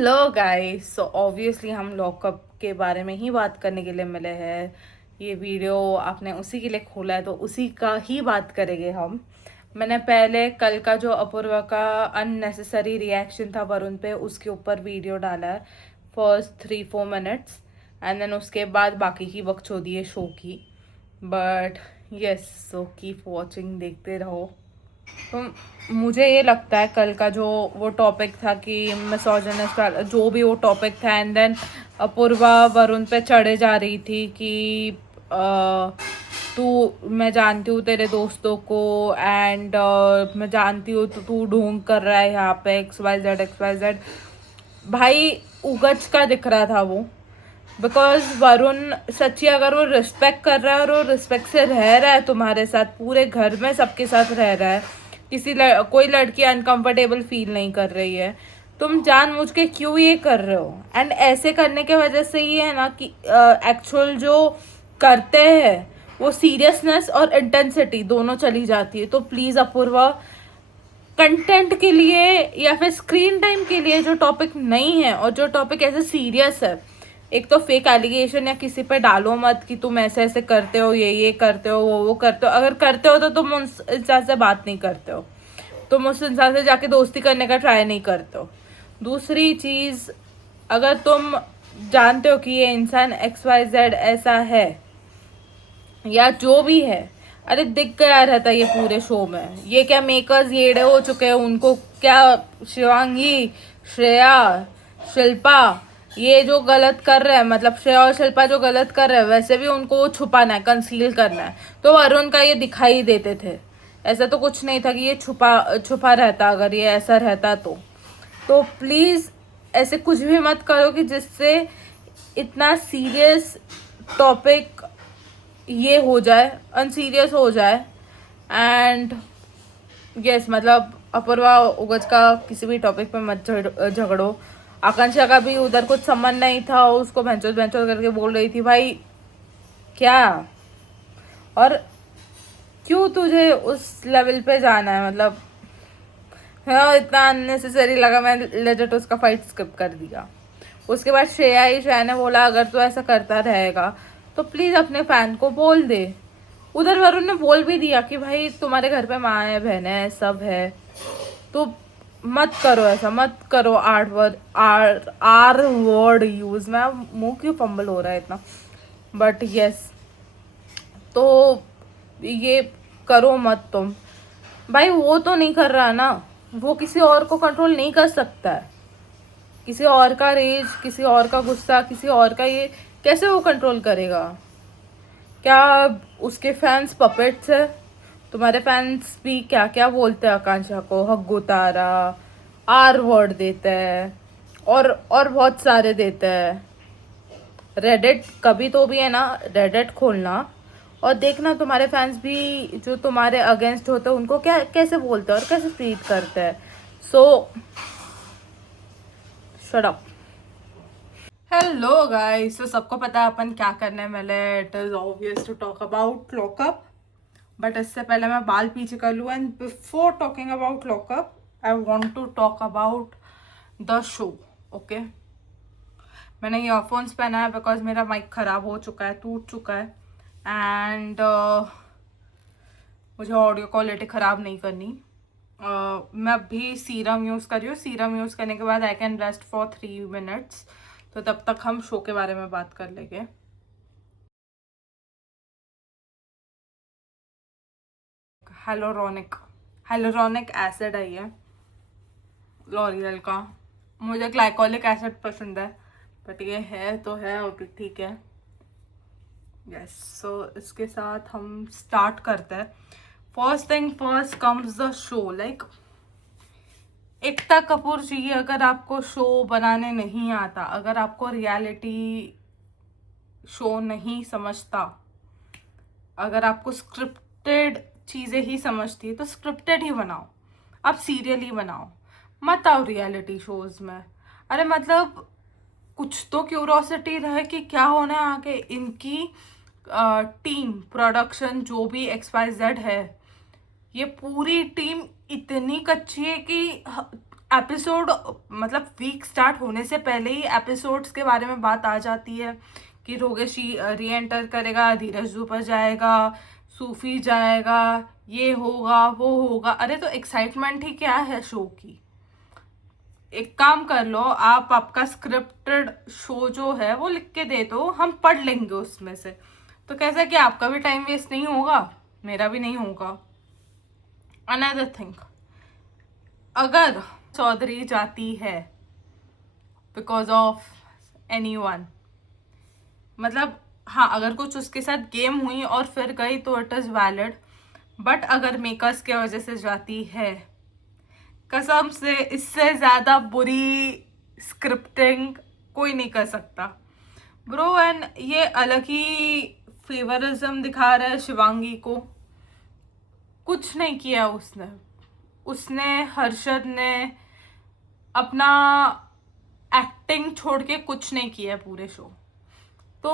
Hello guys. So obviously हम lockup के बारे में ही बात करने के लिए मिले हैं। ये वीडियो आपने उसी के लिए खोला है तो उसी का ही बात करेंगे हम। मैंने पहले कल का जो अपूर्वा का अननेसेसरी रिएक्शन था वरुण पे, उसके ऊपर वीडियो डाला है फर्स्ट 3-4 मिनट्स, एंड देन उसके बाद बाकी की बकचोदी है शो की। But yes, so keep watching, देखते रहो। तो मुझे ये लगता है कल का जो वो टॉपिक था कि मिसोजिनिस्ट वाला जो भी वो टॉपिक था, एंड देन अपूर्वा वरुण पे चढ़े जा रही थी कि तू, मैं जानती हूँ तेरे दोस्तों को, एंड मैं जानती हूँ तो तू ढोंग कर रहा है यहाँ पे XYZ। भाई उगच का दिख रहा था वो, बिकॉज वरुण सच्ची अगर वो रिस्पेक्ट कर रहा है और वो रिस्पेक्ट से रह रहा है तुम्हारे साथ, पूरे घर में सबके साथ रह रहा है, कोई लड़की अनकंफर्टेबल फील नहीं कर रही है, तुम जानबूझ के क्यों ये कर रहे हो? एंड ऐसे करने के वजह से ये है ना कि एक्चुअल जो करते हैं वो सीरियसनेस और इंटेंसिटी दोनों चली जाती है। तो प्लीज अपूर्वा, कंटेंट के लिए या फिर स्क्रीन टाइम के लिए जो टॉपिक नहीं है और जो टॉपिक ऐसे सीरियस है, एक तो फेक एलिगेशन या किसी पे डालो मत कि तुम ऐसे ऐसे करते हो, ये करते हो, वो करते हो। अगर करते हो तो तुम उस इंसान से बात नहीं करते हो, तुम उस इंसान से जाके दोस्ती करने का ट्राई नहीं करते हो। दूसरी चीज, अगर तुम जानते हो कि ये इंसान XYZ ऐसा है या जो भी है, अरे दिख गया रहता ये पूरे शो में। ये क्या मेकर्स येड़े हो चुके हैं, उनको क्या शिवांगी, श्रेया, शिल्पा ये जो गलत कर रहे हैं, मतलब श्रेया और शिल्पा जो गलत कर रहे हैं, वैसे भी उनको वो छुपाना है, कंसील करना है। तो अरुण का ये दिखाई देते थे, ऐसा तो कुछ नहीं था कि ये छुपा छुपा रहता। अगर ये ऐसा रहता तो प्लीज ऐसे कुछ भी मत करो कि जिससे इतना सीरियस टॉपिक ये हो जाए, अनसीरियस हो जाए। एंड यस, मतलब अपूर्वा उगज का किसी भी टॉपिक पे मत झगड़ो। आकांक्षा का भी उधर कुछ संबंध नहीं था, उसको भैंचोद भैंचोद करके बोल रही थी। भाई क्या, और क्यों तुझे उस लेवल पे जाना है? मतलब हाँ, इतना अननेसेसरी लगा, मैं लेजिट उसका फाइट स्किप कर दिया। उसके बाद श्रेया ने बोला अगर तू ऐसा करता रहेगा तो प्लीज अपने फैन को बोल दे। उधर वरुण ने बोल भी दिया कि भाई तुम्हारे घर पे माँ है, बहन है, सब है, तो मत करो ऐसा, मत करो आर वर्ड यूज। मैं मुंह क्यों फंबल हो रहा है इतना, बट यस, तो ये करो मत तुम। भाई वो तो नहीं कर रहा ना, वो किसी और को कंट्रोल नहीं कर सकता है। किसी और का रेज, किसी और का गुस्सा, किसी और का ये कैसे वो कंट्रोल करेगा? क्या उसके फैंस पपेट्स है? तुम्हारे फैंस भी क्या क्या बोलते हैं आकांक्षा को, हग्गो तारा, आर वर्ड देते हैं, और बहुत सारे देते हैं। रेडिट कभी तो भी है ना, रेडिट खोलना और देखना तुम्हारे फैंस भी जो तुम्हारे अगेंस्ट होते हैं उनको क्या कैसे बोलते हैं और कैसे ट्रीट करते हैं। So shut up. Hello guys, तो सबको पता है अपन क्या करने वाले। It is obvious to talk about Lock Upp, but इससे पहले मैं बाल पीछे कर लूँ। And before talking about Lock Upp I want to talk about the show. Okay, मैंने ईयरफोन्स पहना है बिकॉज मेरा माइक खराब हो चुका है, टूट चुका है, एंड मुझे ऑडियो क्वालिटी ख़राब नहीं करनी। मैं अभी सीरम यूज़ कर रही हूँ। सीरम यूज़ करने के बाद I can rest for 3 minutes, तो तब तक हम शो के बारे में बात कर लेंगे। हेलोरोनिक एसिड आई है लॉरियल का। मुझे ग्लाइकोलिक एसिड पसंद है, बट ये है तो है, और ठीक है। यस, सो इसके साथ हम स्टार्ट करते हैं। First thing first comes the show. Like Ekta Kapoor ji, अगर आपको शो बनाने नहीं आता, अगर आपको रियलिटी शो नहीं समझता, अगर आपको स्क्रिप्टेड चीज़ें ही समझती है तो स्क्रिप्टेड ही बनाओ, आप सीरियल ही बनाओ, मत आओ रियलिटी शोज में। अरे मतलब कुछ तो क्यूरोसिटी रहे कि क्या होना है आगे। इनकी टीम प्रोडक्शन जो भी XYZ है, ये पूरी टीम इतनी कच्ची है कि एपिसोड मतलब वीक स्टार्ट होने से पहले ही एपिसोड्स के बारे में बात आ जाती है कि रोगेश री एंटर करेगा, धीरज ऊपर जाएगा, सूफी जाएगा, ये होगा वो होगा। अरे तो एक्साइटमेंट ही क्या है शो की। एक काम कर लो आप, आपका स्क्रिप्टेड शो जो है वो लिख के दे दो, हम पढ़ लेंगे उसमें से, तो कैसा कि आपका भी टाइम वेस्ट नहीं होगा, मेरा भी नहीं होगा। अनदर थिंग, अगर चौधरी जाती है बिकॉज ऑफ एनीवन, मतलब हाँ अगर कुछ उसके साथ गेम हुई और फिर गई तो इट इज़ वैलिड, बट अगर मेकर्स के वजह से जाती है, कसम से इससे ज़्यादा बुरी स्क्रिप्टिंग कोई नहीं कर सकता ब्रो। एंड ये अलग ही फेवरिज्म दिखा रहा है शिवांगी को। कुछ नहीं किया उसने हर्षद ने अपना एक्टिंग छोड़ के कुछ नहीं किया पूरे शो। तो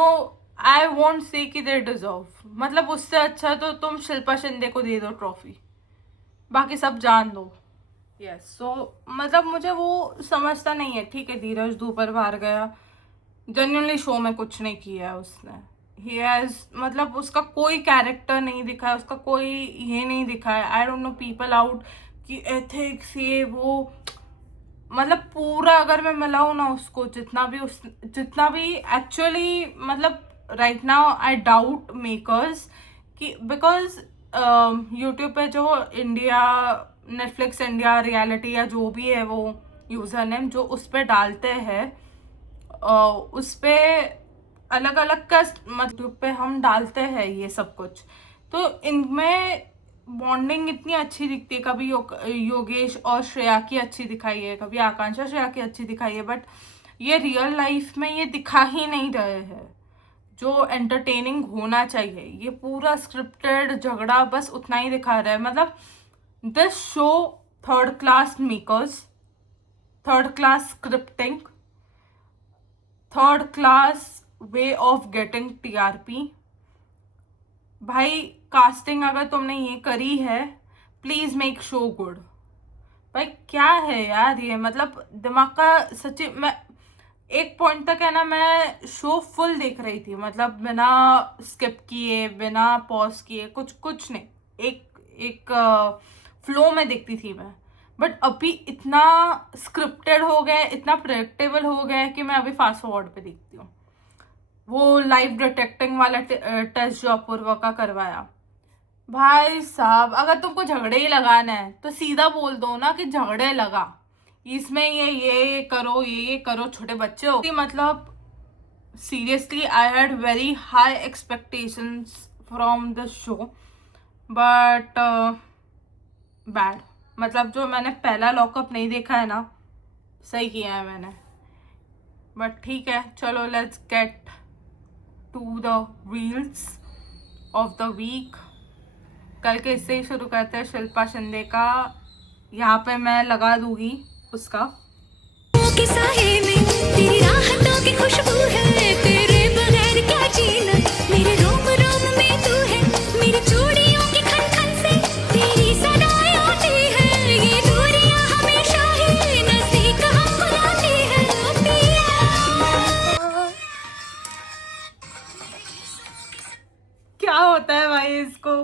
आई वॉन्ट से कि दे डिजर्व, मतलब उससे अच्छा तो तुम शिल्पा शिंदे को दे दो ट्रॉफी, बाकी सब जान दो। यस सो मतलब मुझे वो समझता नहीं है। ठीक है धीरज दोपहर बाहर गया, जेन्युइनली शो में कुछ नहीं किया है उसने। ही हैज मतलब उसका कोई कैरेक्टर नहीं दिखा है, उसका कोई ये नहीं दिखा है। I don't know people out कि एथिक्स ये वो, मतलब पूरा अगर मैं मिलाऊँ ना उसको जितना भी एक्चुअली, मतलब right now I doubt makers कि बिकॉज यूट्यूब पे जो इंडिया नेटफ्लिक्स इंडिया रियलिटी या जो भी है वो यूज़र नेम जो उस पर डालते हैं, उस पर अलग अलग का मतलब पे हम डालते हैं ये सब कुछ, तो इनमें बॉन्डिंग इतनी अच्छी दिखती है। कभी योगेश और श्रेया की अच्छी दिखाई है, कभी आकांक्षा श्रेया की अच्छी दिखाई है, बट ये रियल लाइफ में ये दिखा ही नहीं रहे हैं जो एंटरटेनिंग होना चाहिए। ये पूरा स्क्रिप्टेड झगड़ा बस उतना ही दिखा रहा है। मतलब this show third class makers, third class scripting, third class way of getting TRP. भाई कास्टिंग अगर तुमने ये करी है प्लीज मेक शो गुड। भाई क्या है यार ये, मतलब दिमाग का सच्ची। मैं एक पॉइंट तक है ना मैं शो फुल देख रही थी, मतलब बिना स्किप किए बिना पॉज किए, कुछ नहीं, एक फ्लो में देखती थी मैं। बट अभी इतना स्क्रिप्टेड हो गया, इतना प्रेडिक्टेबल हो गया है कि मैं अभी फास्ट फॉरवर्ड पे देखती हूँ। वो लाइव डिटेक्टिंग वाला टेस्ट जो अपूर्वा का करवाया, भाई साहब अगर तुमको झगड़े ही लगाना है तो सीधा बोल दो ना कि झगड़े लगा, इसमें ये करो ये करो, छोटे बच्चे हो। मतलब seriously I had very high expectations from the show, but bad. मतलब जो मैंने पहला लॉकअप नहीं देखा है ना, सही किया है मैंने। बट ठीक है चलो let's get to the reels of the week. कल के इससे ही शुरू करते हैं शिल्पा शिंदे का। यहाँ पे मैं लगा दूंगी उसका। तेरी राहतों की खुशबू है, तेरे बगैर क्या जीना, मेरे रोम रोम में तू है, मेरी चूड़ियों की खन खन से तेरी सदाएं आती है, ये दूरियां हमेशा ही नजदीक हमको लाती है पिया। क्या होता है भाई इसको,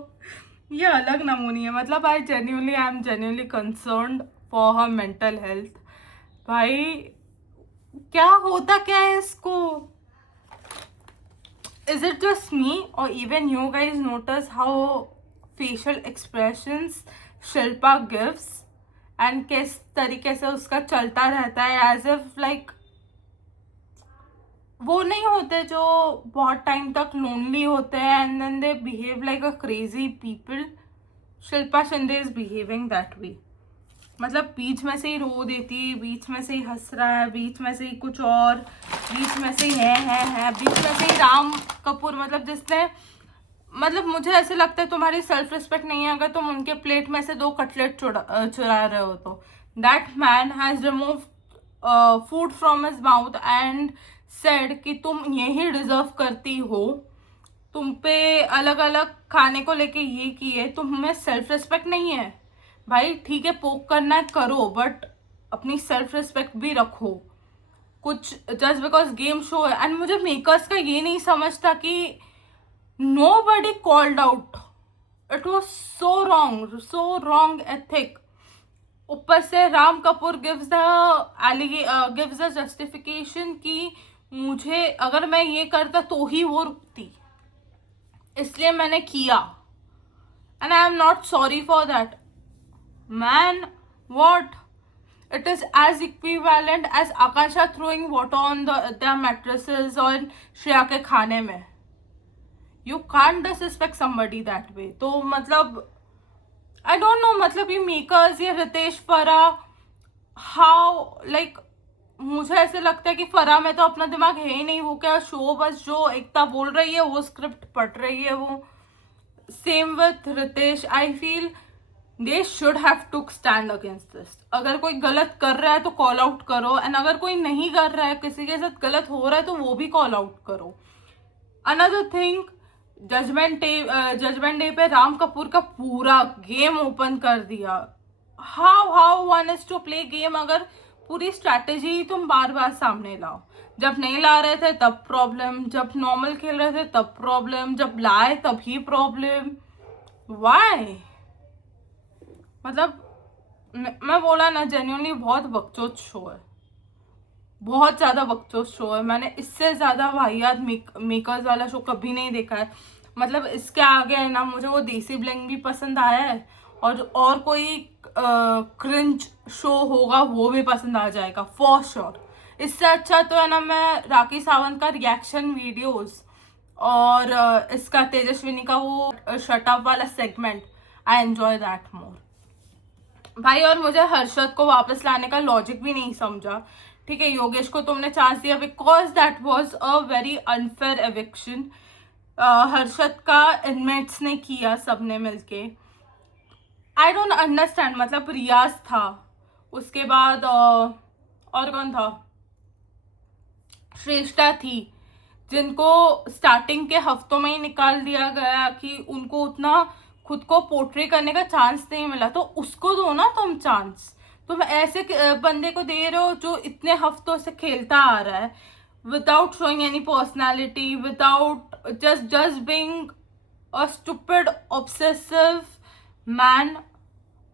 ये अलग नमूनी है। मतलब I am genuinely concerned for her mental health. भाई क्या होता क्या है इसको? इज इट जस्ट मी और even you guys notice how facial expressions Shilpa gives and किस तरीके से उसका चलता रहता है, एज इफ लाइक वो नहीं होते जो बहुत टाइम तक लोनली होते हैं and then they behave like a crazy people. Shilpa Shinde is behaving that way. मतलब बीच में से ही रो देती, बीच में से ही हंस रहा है, बीच में से ही कुछ और, बीच में से ही है, बीच में से ही राम कपूर। मतलब जिसने, मतलब मुझे ऐसे लगता है तुम्हारी सेल्फ रिस्पेक्ट नहीं है अगर तुम उनके प्लेट में से 2 कटलेट चुरा रहे हो तो। That man has remove food from his mouth and said कि तुम यही डिजर्व करती हो, तुम पे अलग अलग खाने को लेके ये किए, तुम्हें सेल्फ रिस्पेक्ट नहीं है। भाई ठीक है पोक करना है करो, बट अपनी सेल्फ रिस्पेक्ट भी रखो। कुछ जस्ट बिकॉज गेम शो है। एंड मुझे मेकर्स का ये नहीं समझता कि nobody called out. It was so wrong ethic. ऊपर से Ram Kapoor gives the justification कि मुझे अगर मैं ये करता तो ही वो रुकती, इसलिए मैंने किया, and I am not sorry for that man. What? It is as equivalent as Akansha throwing water on their mattresses और श्रेया के खाने में. You can't disrespect somebody that way. तो मतलब I don't know, मतलब ये मेकर्स, ये रितेश फरा, how like मुझे ऐसे लगता है कि फरा में तो अपना दिमाग है ही नहीं. वो क्या शो, बस जो एकता बोल रही है वो स्क्रिप्ट पढ़ रही है वो. Same with Ritesh. I feel they should have took stand against this. अगर कोई गलत कर रहा है तो कॉल आउट करो, एंड अगर कोई नहीं कर रहा है, किसी के साथ गलत हो रहा है तो वो भी कॉल आउट करो. अनदर थिंग, जजमेंट डे पे राम कपूर का पूरा गेम ओपन कर दिया. How one is to play game अगर पूरी स्ट्रैटेजी तुम बार बार सामने लाओ. जब नहीं ला रहे थे तब प्रॉब्लम, जब नॉर्मल खेल रहे थे तब प्रॉब्लम, जब लाए तभी प्रॉब्लम. वाई? मतलब मैं बोला ना, जेन्युइनली बहुत बकचोद शो है, बहुत ज़्यादा बकचोद शो है. मैंने इससे ज़्यादा वाहियात मेकर्स वाला शो कभी नहीं देखा है. मतलब इसके आगे है ना, मुझे वो देसी ब्लिंग भी पसंद आया है, और कोई क्रिंज शो होगा वो भी पसंद आ जाएगा फॉर श्योर. इससे अच्छा तो है ना मैं राखी सावंत का रिएक्शन वीडियोस और इसका तेजस्विनी का वो शटअप वाला segment, I enjoy that more भाई. और मुझे हर्षद को वापस लाने का लॉजिक भी नहीं समझा. ठीक है, योगेश को तुमने चांस दिया because that was a very unfair eviction. Harshad का इनमेट्स ने किया सबने मिलके. I don't understand. मतलब रियाज था, उसके बाद और कौन था, श्रेष्ठा थी, जिनको स्टार्टिंग के हफ्तों में ही निकाल दिया गया कि उनको उतना खुद को पोर्ट्रे करने का चांस नहीं मिला. तो उसको दो ना तुम चांस. तुम ऐसे बंदे को दे रहे हो जो इतने हफ्तों से खेलता आ रहा है without showing any personality, without just being a stupid obsessive man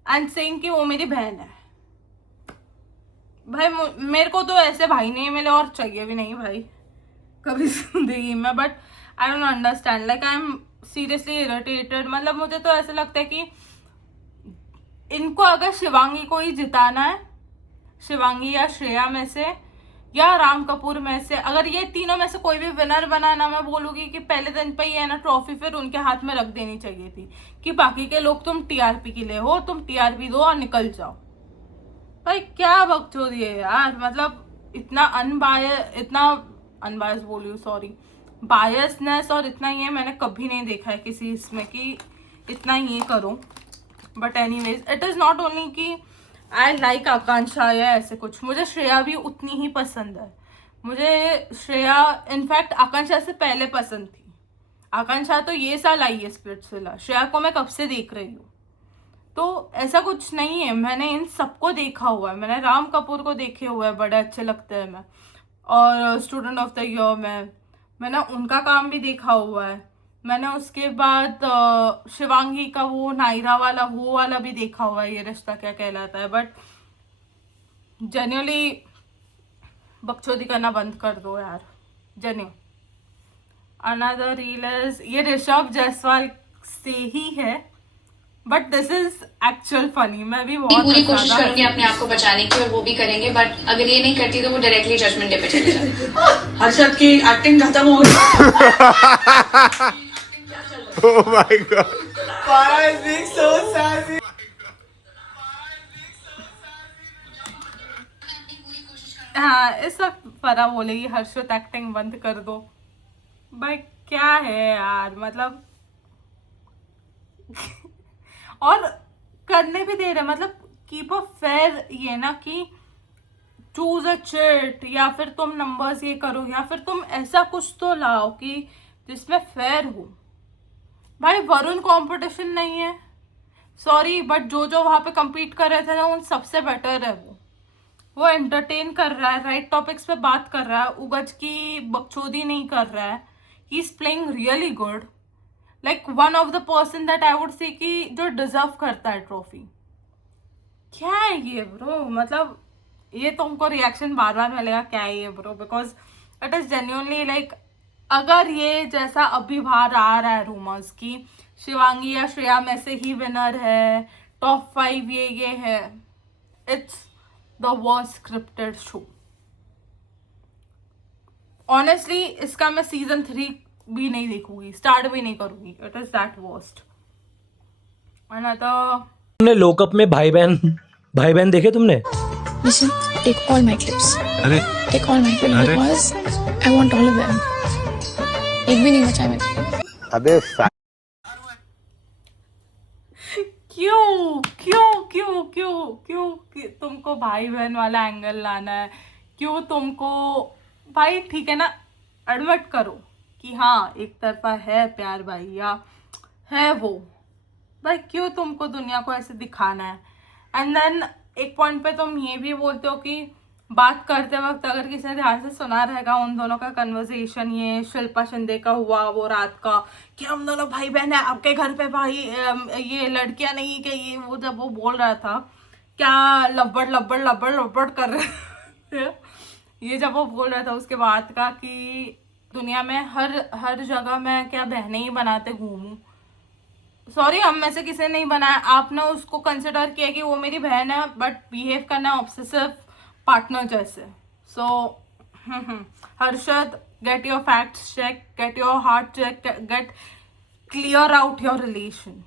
and saying कि वो मेरी बहन है. भाई मेरे को तो ऐसे भाई नहीं मिले और चाहिए भी नहीं भाई कभी जिंदगी में. But I don't understand, like I am seriously irritated. मतलब मुझे तो ऐसा लगता है कि इनको अगर शिवांगी को ही जिताना है, शिवांगी या श्रेया में से या राम कपूर में से, अगर ये तीनों में से कोई भी विनर बना ना, मैं बोलूँगी कि पहले दिन पे ही है ना ट्रॉफी फिर उनके हाथ में रख देनी चाहिए थी कि बाकी के लोग तुम टीआरपी के लिए हो, तुम टीआरपी दो और निकल जाओ. भाई क्या बकचोदी है यार. मतलब इतना अनबायस बोलियो, सॉरी, बायसनेस और इतना ये मैंने कभी नहीं देखा है किसी इसमें कि इतना ये करो. But anyways, it is not only कि आई लाइक आकांक्षा या ऐसे कुछ. मुझे श्रेया भी उतनी ही पसंद है. मुझे श्रेया इनफैक्ट आकांक्षा से पहले पसंद थी. आकांक्षा तो ये साल आई है स्प्लिट्सविला. श्रेया को मैं कब से देख रही हूँ. तो ऐसा कुछ नहीं है. मैंने इन सबको देखा हुआ है. मैंने राम कपूर को देखे हुए हैं, बड़े अच्छे लगते हैं मैं. और स्टूडेंट ऑफ द ईयर में मैंने उनका काम भी देखा हुआ है. मैंने उसके बाद शिवांगी का वो नायरा वाला वो वाला भी देखा हुआ है, ये रिश्ता क्या कहलाता है. बट जेन्युइनली बकचोदी करना बंद कर दो यार, जेन्यू. अनदर रील इज ये ऋषभ जायसवाल से ही है, but this is actual funny. मैं भी बहुत पूरी कोशिश करूंगी अपने आप को बचाने की, और वो भी करेंगे. बट अगर ये नहीं करती तो वो डायरेक्टली जजमेंट डे पे चले जाते. हर्षद की एक्टिंग खत्म हो गई. Oh my god. Farah is being so sassy. हाँ, इस वक्त फरा बोलेगी हर्षद एक्टिंग बंद कर दो. भाई क्या है यार, मतलब और करने भी दे रहे. मतलब कीप अ फेयर ये ना कि चूज अ चिट, या फिर तुम नंबर्स ये करो, या फिर तुम ऐसा कुछ तो लाओ कि जिसमें फेयर हो. भाई वरुण कंपटीशन नहीं है, सॉरी, बट जो वहाँ पे compete कर रहे थे ना उन सबसे बेटर है वो. वो एंटरटेन कर रहा है, राइट टॉपिक्स पे बात कर रहा है, उगज की बकचोदी नहीं कर रहा है. He is playing really good, like one of the person that I would say कि जो डिजर्व करता है ट्रॉफी. क्या है ये ब्रो, मतलब ये तुमको रिएक्शन बार बार मिलेगा क्या है ये bro, because it is genuinely like, अगर ये जैसा अभी बाहर आ रहा है रूमर्स की शिवांगी या श्रेया में से ही विनर है, टॉप 5 ये है, it's the worst scripted show. Honestly इसका मैं सीजन 3 भी नहीं देखूंगी, स्टार्ट भी नहीं करूंगी. It is that worst. है ना. तो तुमने लोकअप में भाई बहन देखे तुमने? Listen, take all my clips. अरे Take all my clips अरे? because I want all of them. एक भी नहीं बचा है मेरे. अबे क्यों क्यों क्यों क्यों क्यों तुमको भाई बहन वाला एंगल लाना है? क्यों तुमको भाई, ठीक है ना, एडमिट करो कि हाँ एक तरफा है प्यार भाई या है वो भाई, क्यों तुमको दुनिया को ऐसे दिखाना है? एंड देन एक पॉइंट पे तुम ये भी बोलते हो कि बात करते वक्त अगर किसी ने ध्यान से सुना रहेगा उन दोनों का कन्वर्सेशन, ये शिल्पा शिंदे का हुआ वो रात का, कि हम दोनों भाई बहन है, आपके घर पे भाई ये लड़कियां नहीं कि ये वो, जब वो बोल रहा था क्या लब्बड़ लब्बड़ लब्बड़ लब्बड़ कर रहे थे ये जब वो बोल रहा था उसके बाद का कि दुनिया में हर जगह मैं क्या बहनें ही बनाते घूमूं. सॉरी, हम में से किसी ने नहीं बनाया, आपने उसको कंसिडर किया कि वो मेरी बहन है, बट बिहेव करना ऑब्सेसिव पार्टनर जैसे. So Harshad, get your facts check, get your heart check, get clear out your relation.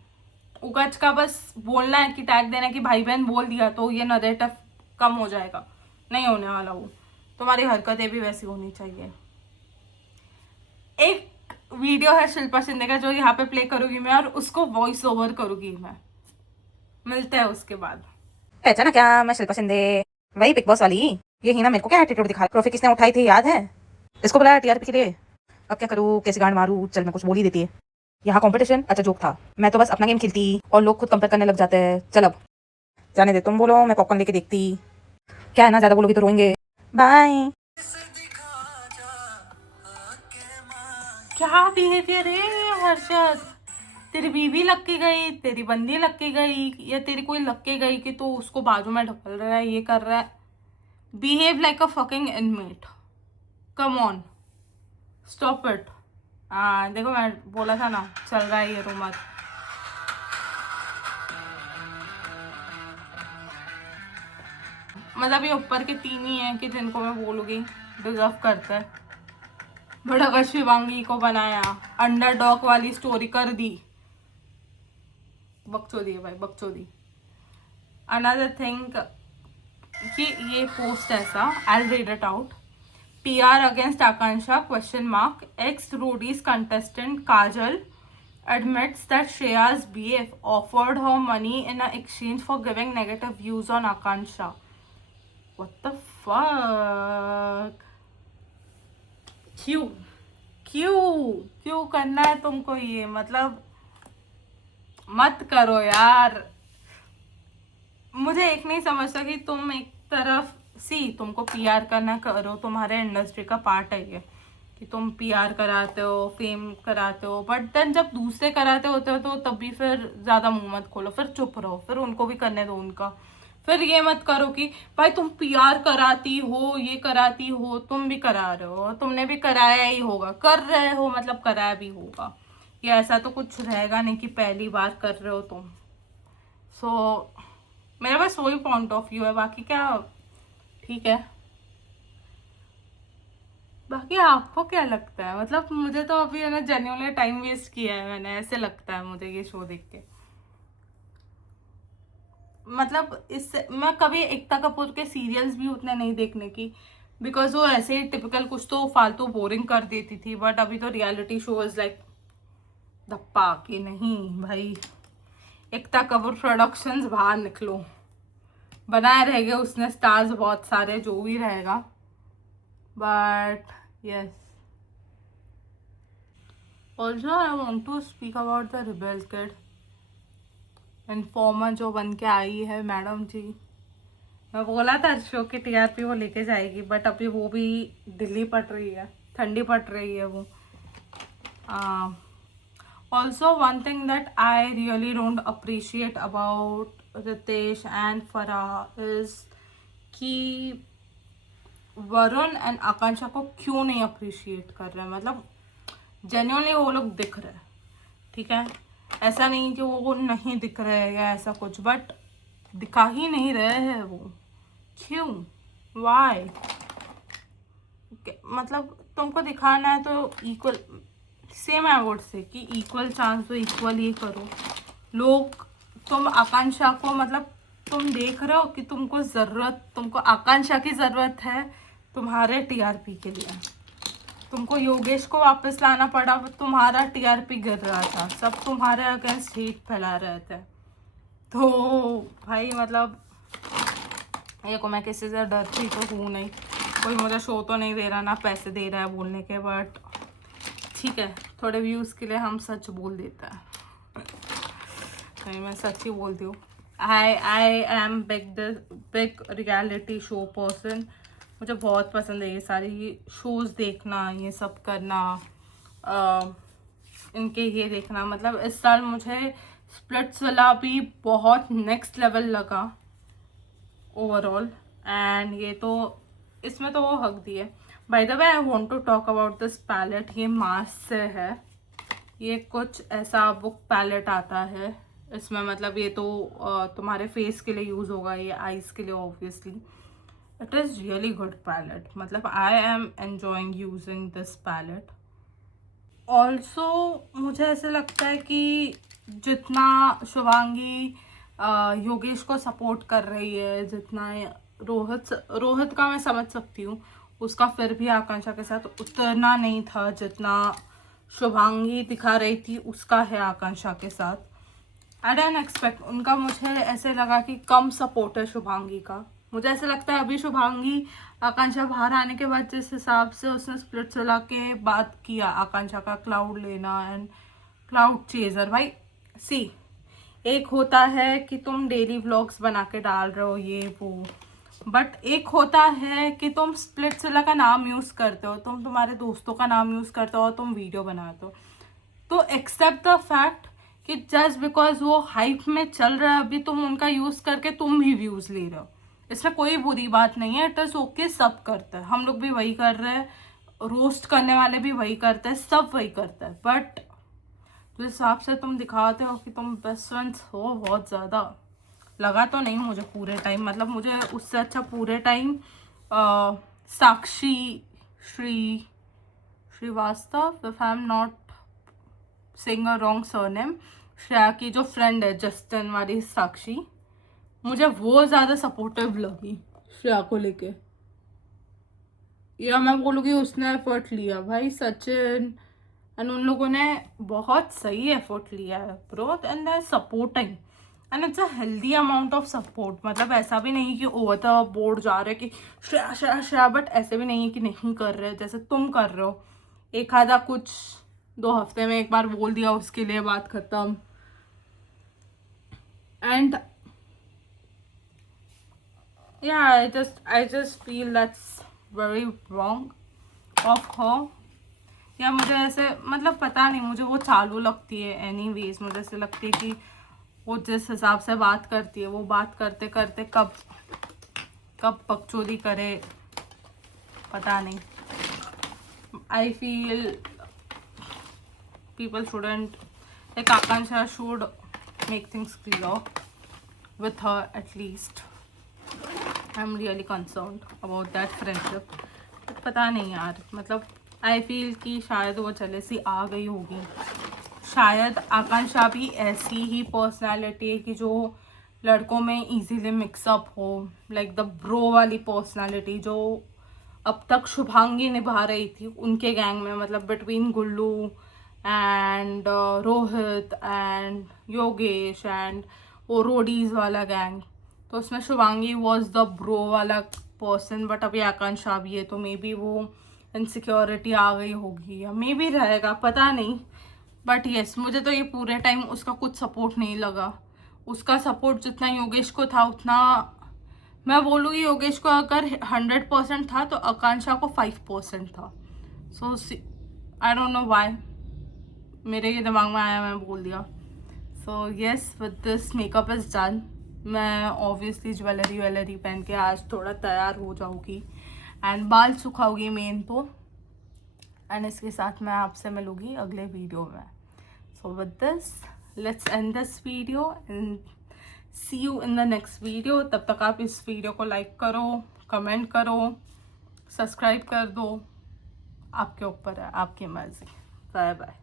उगज का बस बोलना है कि टैग देना है कि भाई बहन बोल दिया तो ये नरेटिव कम हो जाएगा, नहीं होने वाला वो. तुम्हारी हरकतें भी वैसी होनी चाहिए. एक वीडियो है शिल्पा शिंदे का जो यहाँ पे प्ले करूंगी मैं, और उसको वॉइस ओवर करूंगी मैं. मिलते हैं उसके बाद. पहचाना क्या? मैं शिल्पा शिंदे, वही बिग बॉस वाली. ये ही ना मेरे को क्या एटीट्यूड दिखा. ट्रॉफी किसने उठाई थी याद है? इसको बुलाया टीआरपी के लिए. अब क्या करूँ, कैसे गांड मारूं? चल मैं कुछ बोल ही देती है. यहाँ कंपटीशन अच्छा जोक था, मैं तो बस अपना गेम खेलती और लोग खुद कंपेयर करने लग जाते हैं. चल अब जाने दे, तुम बोलो, मैं पॉपकॉर्न लेके देखती. क्या है ना, ज्यादा बोलोगी तो रोएंगे. बाय. क्या बिहेवियर है हर्षद? तेरी बीवी लग के गई, तेरी बंदी लग के गई, या तेरी कोई लग के गई कि तो उसको बाजू में ढकल रहा है, ये कर रहा है. Behave like a fucking inmate. Come on, stop it. देखो मैं बोला था ना, चल रहा है ये रूमर. मतलब ये ऊपर के 3 ही हैं कि जिनको मैं बोलूँगी डिजर्व करता है. बट अगर शिवांगी को बनाया, अंडरडॉग वाली स्टोरी कर दी, बकचोदी है भाई, बकचोदी. अनदर थिंग कि ये पोस्ट ऐसा, I read it out. PR against Akansha question mark. Ex-Roadies contestant Kajal admits that Shreya's BF offered her money in exchange for giving negative views on Akansha. What the fuck? क्यों करना है तुमको ये? मतलब मत करो यार. मुझे एक नहीं समझता कि तुम एक तरफ तुमको PR करना, करो, तुम्हारे इंडस्ट्री का पार्ट है ये कि तुम PR कराते हो, फेम कराते हो, बट देन जब दूसरे कराते होते हो तो तब भी फिर ज़्यादा मुंह मत खोलो, फिर चुप रहो, फिर उनको भी करने दो उनका. फिर ये मत करो कि भाई तुम PR कराती हो, ये कराती हो, तुम भी करा रहे हो, तुमने भी कराया ही होगा, कर रहे हो मतलब कराया भी होगा. ये ऐसा तो कुछ रहेगा नहीं कि पहली बार कर रहे हो तुम. सो मेरा बस वही पॉइंट ऑफ व्यू है, बाकी क्या ठीक है. बाकी आपको क्या लगता है? मतलब मुझे तो अभी है ना जेन्युइनली टाइम वेस्ट किया है मैंने, ऐसे लगता है मुझे ये शो देख के. मतलब इससे मैं कभी एकता कपूर के सीरियल्स भी उतने नहीं देखने की, बिकॉज वो ऐसे ही टिपिकल कुछ तो फालतू बोरिंग कर देती थी. बट अभी तो रियलिटी शो इज लाइक धप्पा कि नहीं भाई, एकता कपूर प्रोडक्शंस बाहर निकलो. बनाए रहेगा उसने स्टार्स बहुत सारे, जो भी रहेगा. But yes, also I want to speak about the rebel kid. Informer जो बन के आई है मैडम जी, मैं बोला था शो की टीआरपी वो लेके जाएगी, बट अभी वो भी ढीली पड़ रही है, ठंडी पड़ रही है वो। Also one thing that I really don't appreciate about Ritesh and Farah is कि वरुण एंड आकांक्षा को क्यों नहीं अप्रिशिएट कर रहे हैं। मतलब जेन्युइनली वो लोग दिख रहे हैं, ठीक है, ऐसा नहीं कि वो नहीं दिख रहे हैं या ऐसा कुछ, बट दिखा ही नहीं रहे हैं वो। क्यों? वाई? मतलब तुमको दिखाना है तो equal, same I would say कि इक्वल चांस तो इक्वल ही करो। लोग, तुम आकांक्षा को, मतलब तुम देख रहे हो कि तुमको आकांक्षा की ज़रूरत है तुम्हारे टीआरपी के लिए। तुमको योगेश को वापस लाना पड़ा, तुम्हारा टीआरपी गिर रहा था, सब तुम्हारे अगेंस्ट हेट फैला रहे थे। तो भाई मतलब ये को मैं किसी से डरती तो हूँ नहीं, कोई मुझे शो तो नहीं दे रहा, ना पैसे दे रहा है बोलने के, बट ठीक है, थोड़े व्यूज़ के लिए हम सच बोल देते हैं। नहीं, मैं सच ही बोलती हूँ। I am big reality show person. मुझे बहुत पसंद है ये सारी शोज़ देखना, ये सब करना, इनके ये देखना। मतलब इस साल मुझे स्प्लिट्सविला भी बहुत नेक्स्ट लेवल लगा ओवरऑल, एंड ये तो इसमें तो वो हक दिए। By the way I want to talk about this palette. ये मार्स से है, ये कुछ ऐसा बुक पैलेट आता है इसमें। मतलब ये तो तुम्हारे फेस के लिए यूज़ होगा, ये आईज के लिए obviously. It is really good palette, मतलब I am enjoying using this palette. Also मुझे ऐसे लगता है कि जितना शिवांगी योगेश को सपोर्ट कर रही है, जितना रोहित का मैं समझ सकती हूँ, उसका फिर भी आकांक्षा के साथ उतना नहीं था जितना शिवांगी दिखा रही थी उसका है आकांक्षा के साथ। आई डोंट एक्सपेक्ट उनका, मुझे ऐसे लगा कि कम सपोर्ट है शुभांगी का। मुझे ऐसे लगता है अभी शुभांगी आकांक्षा बाहर आने के बाद जिस हिसाब से उसने स्प्लिट्सविला के बात किया, आकांक्षा का क्लाउड लेना एंड क्लाउड चेजर। भाई सी, एक होता है कि तुम डेली व्लॉग्स बना के डाल रहे हो ये वो, बट एक होता है कि तुम स्प्लिट्सविला का नाम यूज़ करते हो, तुम तुम्हारे दोस्तों का नाम यूज़ करते हो और तुम वीडियो बनाते हो। तो एक्सेप्ट द फैक्ट कि जस्ट बिकॉज वो हाइप में चल रहा है अभी, तुम उनका यूज़ करके तुम भी व्यूज़ ले रहे हो, इसमें कोई बुरी बात नहीं है। इट इज़ ओके, सब करते हैं, हम लोग भी वही कर रहे हैं, रोस्ट करने वाले भी वही करते हैं, सब वही करते हैं। बट जिस हिसाब से तुम दिखाते हो कि तुम बेस्ट फ्रेंड्स हो, बहुत ज़्यादा लगा तो नहीं मुझे पूरे टाइम। मतलब मुझे उससे अच्छा पूरे time Sakshi Srivastava, if I am not saying a wrong surname, Shreya की जो फ्रेंड है जस्टिन वाली साक्षी, मुझे वो ज़्यादा सपोर्टिव लगी श्रेया को लेके। या मैं बोलूँगी उसने एफर्ट लिया, भाई सचिन एंड उन लोगों ने बहुत सही एफर्ट लिया है bro, and they are supporting and it's a healthy amount of support. मतलब ऐसा भी नहीं कि ओवर द बोर्ड जा रहे कि श्रेया श्रेया श्रेया, बट ऐसे भी नहीं है कि नहीं कर रहे, जैसे तुम कर रहे हो। एक आधा कुछ 2 हफ्ते में एक बार बोल दिया, उसके लिए बात खत्म। And yeah, I just feel that's very wrong of her। या मुझे ऐसे, मतलब पता नहीं, मुझे वो चालू लगती है एनीवेज। मुझे ऐसे लगती है कि वो जिस हिसाब से बात करती है, वो बात करते करते कब बकचोदी करे पता नहीं। I feel people shouldn't, like Akansha should make things clear with her at least। I'm really concerned about that friendship। but पता नहीं यार, मतलब आई फील कि शायद वो चले सी आ गई होगी। शायद आकांक्षा भी ऐसी ही पर्सनालिटी है कि जो लड़कों में इजीली मिक्सअप हो, लाइक द ब्रो वाली पर्सनालिटी जो अब तक शुभांगी निभा रही थी उनके गैंग में। मतलब between Gullu and Rohit and Yogesh and वो रोडीज वाला गैंग, तो उसमें शुभांगी वॉज द ब्रो वाला पर्सन। बट अभी आकांक्षा भी है, तो मे बी वो इनसिक्योरिटी आ गई होगी या मे बी रहेगा, पता नहीं। बट येस, मुझे तो ये पूरे टाइम उसका कुछ सपोर्ट नहीं लगा। उसका सपोर्ट जितना योगेश को था उतना मैं बोलूँगी योगेश को अगर 100% था तो आकांक्षा को 5% था. सो आई डोंट नो व्हाई, मेरे ये दिमाग में आया, मैं बोल दिया. So yes, with this makeup is done. मैं ऑब्वियसली ज्वेलरी पहन के आज थोड़ा तैयार हो जाऊँगी एंड बाल सुखाऊंगी मेन तो. एंड इसके साथ मैं आपसे मिलूँगी अगले वीडियो में. So with this let's end this video and see you in the next video. तब तक आप इस वीडियो को लाइक करो, कमेंट करो, सब्सक्राइब कर दो. आपके ऊपर है, आपकी मर्जी. Bye bye.